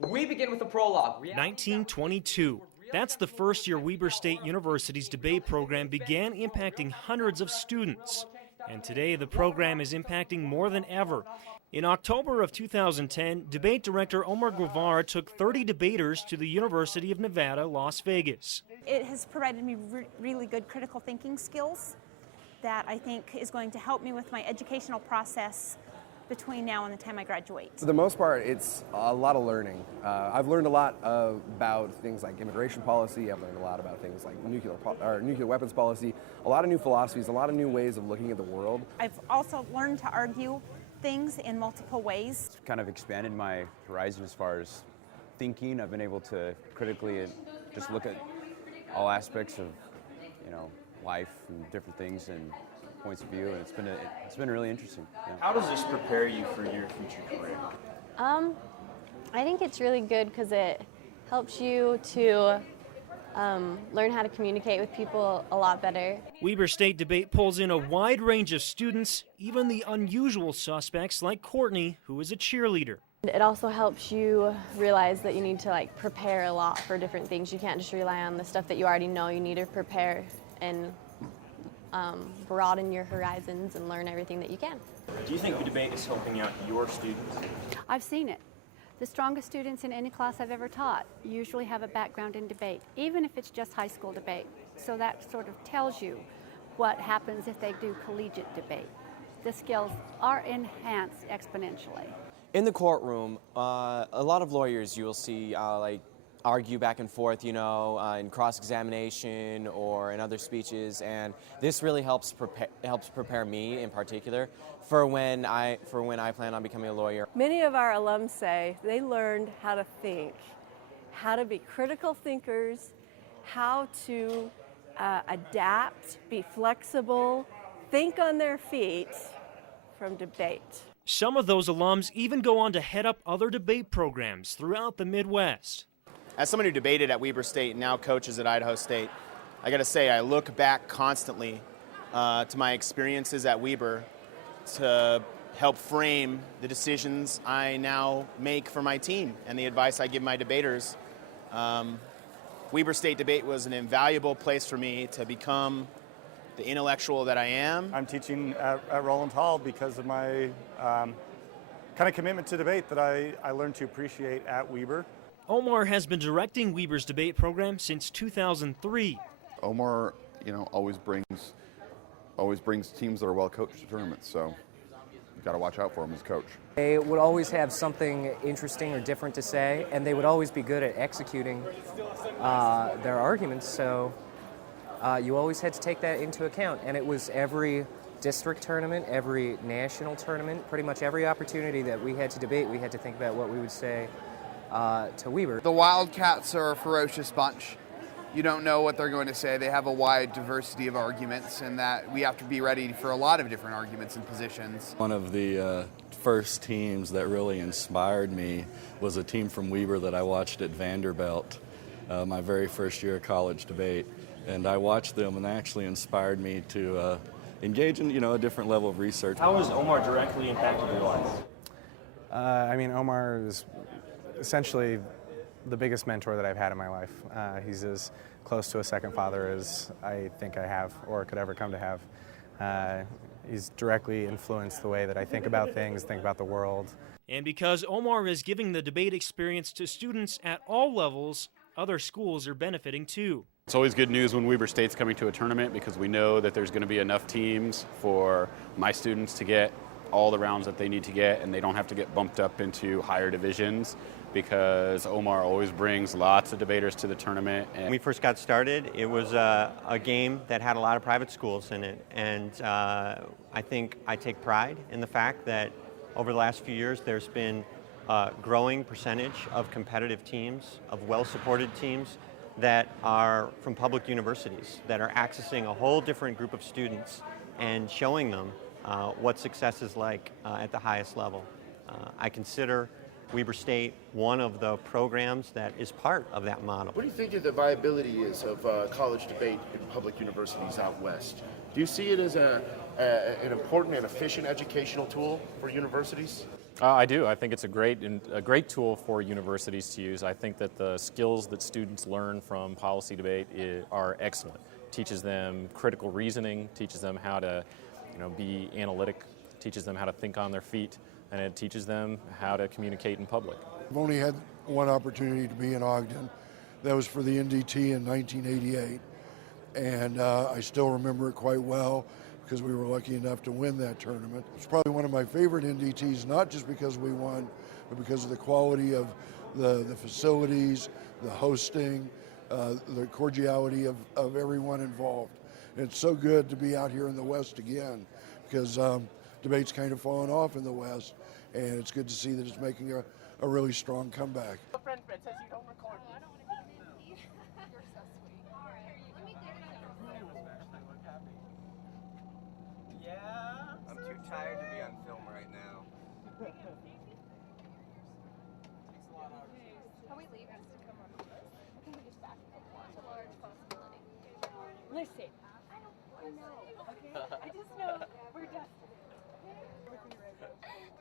We begin with a prologue. 1922. That's the first year Weber State University's debate program began impacting hundreds of students. And today the program is impacting more than ever. In October of 2010, debate director Omar Guevara took 30 debaters to the University of Nevada, Las Vegas. It has provided me really good critical thinking skills that I think is going to help me with my educational process between now and the time I graduate. For the most part, it's a lot of learning. I've learned a lot about things like immigration policy. I've learned a lot about things like nuclear weapons policy, a lot of new philosophies, a lot of new ways of looking at the world. I've also learned to argue things in multiple ways. It's kind of expanded my horizon as far as thinking. I've been able to critically just look at all aspects of, life and different things and points of view, and it's been really interesting. Yeah. How does this prepare you for your future career? I think it's really good because it helps you to learn how to communicate with people a lot better. Weber State debate pulls in a wide range of students, even the unusual suspects like Kourtney, who is a cheerleader. It also helps you realize that you need to prepare a lot for different things. You can't just rely on the stuff that you already know. You need to prepare and broaden your horizons and learn everything that you can. Do you think the debate is helping out your students? I've seen it. The strongest students in any class I've ever taught usually have a background in debate, even if it's just high school debate. So that sort of tells you what happens if they do collegiate debate. The skills are enhanced exponentially. In the courtroom, a lot of lawyers you will see argue back and forth, in cross-examination or in other speeches, and this really helps prepare me in particular for when I plan on becoming a lawyer. Many of our alums say they learned how to think, how to be critical thinkers, how to adapt, be flexible, think on their feet from debate. Some of those alums even go on to head up other debate programs throughout the Midwest. As someone who debated at Weber State and now coaches at Idaho State, I got to say I look back constantly to my experiences at Weber to help frame the decisions I now make for my team and the advice I give my debaters. Weber State debate was an invaluable place for me to become the intellectual that I am. I'm teaching at Rowland Hall because of my kind of commitment to debate that I learned to appreciate at Weber. Omar has been directing Weber's debate program since 2003. Omar, always brings teams that are well coached to tournaments, so you've got to watch out for him as coach. They would always have something interesting or different to say, and they would always be good at executing their arguments, so you always had to take that into account. And it was every district tournament, every national tournament, pretty much every opportunity that we had to debate, we had to think about what we would say to Weber. The Wildcats are a ferocious bunch. You don't know what they're going to say. They have a wide diversity of arguments, and that we have to be ready for a lot of different arguments and positions. One of the first teams that really inspired me was a team from Weber that I watched at Vanderbilt, my very first year of college debate. And I watched them, and they actually inspired me to engage in, a different level of research. How has Omar directly impacted your life? Omar is essentially the biggest mentor that I've had in my life. He's as close to a second father as I think I have or could ever come to have. He's directly influenced the way that I think about things, think about the world. And because Omar is giving the debate experience to students at all levels, other schools are benefiting too. It's always good news when Weber State's coming to a tournament because we know that there's going to be enough teams for my students to get all the rounds that they need to get, and they don't have to get bumped up into higher divisions because Omar always brings lots of debaters to the tournament. And when we first got started, it was a game that had a lot of private schools in it, and I think I take pride in the fact that over the last few years there's been a growing percentage of competitive teams, of well-supported teams that are from public universities, that are accessing a whole different group of students and showing them what success is like at the highest level. I consider Weber State one of the programs that is part of that model. What do you think of the viability is of college debate in public universities out west? Do you see it as an important and efficient educational tool for universities? I do. I think it's a great tool for universities to use. I think that the skills that students learn from policy debate are excellent. Teaches them critical reasoning, teaches them how to, be analytic, teaches them how to think on their feet, and it teaches them how to communicate in public. I've only had one opportunity to be in Ogden. That was for the NDT in 1988, and I still remember it quite well, because we were lucky enough to win that tournament. It's probably one of my favorite NDTs, not just because we won, but because of the quality of the facilities, the hosting, the cordiality of everyone involved. And it's so good to be out here in the West again, because debate's kind of fallen off in the West, and it's good to see that it's making a really strong comeback. I'm too tired to be on film right now. Listen, I don't know, okay? I just know we're destined. Everything ready.